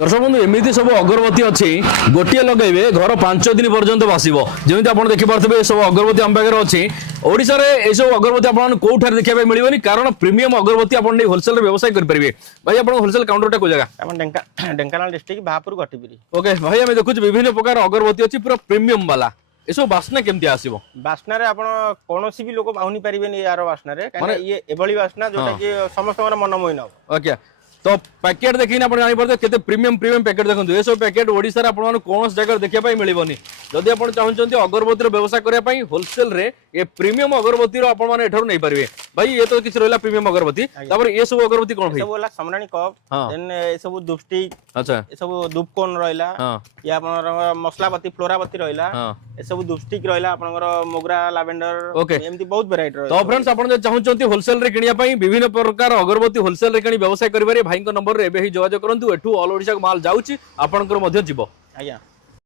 दर्शक बंधु एमती सब अगरबत्ती अच्छी गोटे लगे घर 5 दिन पर्यंत बासिब जमी आप देखिपे सब अगरबत्ती आम पाखे अच्छी ओडिशा रे ए सब अगरबत्ती आप कौट देखा मिलनी कारण प्रीमियम अगरबत्ती आप होलसेल व्यवसाय करेंगे भाई आप होलसेल काउंटर को जगह ढेंकानाल डिस्ट्रिक्ट बाहापुर गटिपुरी। ओके भाई आम देखुँ विभिन्न प्रकार अगरबत्ती अच्छी पूरा प्रीमियम वाला ए सब बास्ना केमती आसीबो बास्ना रे आपण कोनोसी भी लोक पाउनी परिबेनी यार बास्ना रे काहे ये एबळी बास्ना जोटा कि समस्त मनमोही न ओके तो पैकेट देखिए आप जापर केते प्रीमियम प्रीमियम पैकेट देखो ये सब पैकेट ओडिशा रे आपन कौन जगह देखा मिलबनी जदि आप चाहते अगरबत्ती व्यवसाय करने होलसेल रे ये प्रीमियम अगरबत्ती आपण माने एठर नहीं पारिबे भाई ये तो किछ रहला प्रीमियम अगरबत्ती तापर ये सब अगरबत्ती कोन भाई सब होला समरानी कप देन ए सब धूप स्टिक अच्छा ए सब धूप कोन रहला या आपन मसलाबत्ती फ्लोराबत्ती रहला ए सब धूप स्टिक रहला आपनकर मोगरा लावेंडर एमती बहुत वैरायटी रहला। तो फ्रेंड्स आपण जे चाहते होलसेल रे किनिया पई विभिन्न प्रकार अगरबत्ती होलसेल रे किनी व्यवसाय करिबारे भाई को नंबर रे एबे ही जोगाजोग करंतु एठू ऑल ओडिशा माल जाउची आपनकर मध्य जीवो आज्ञा।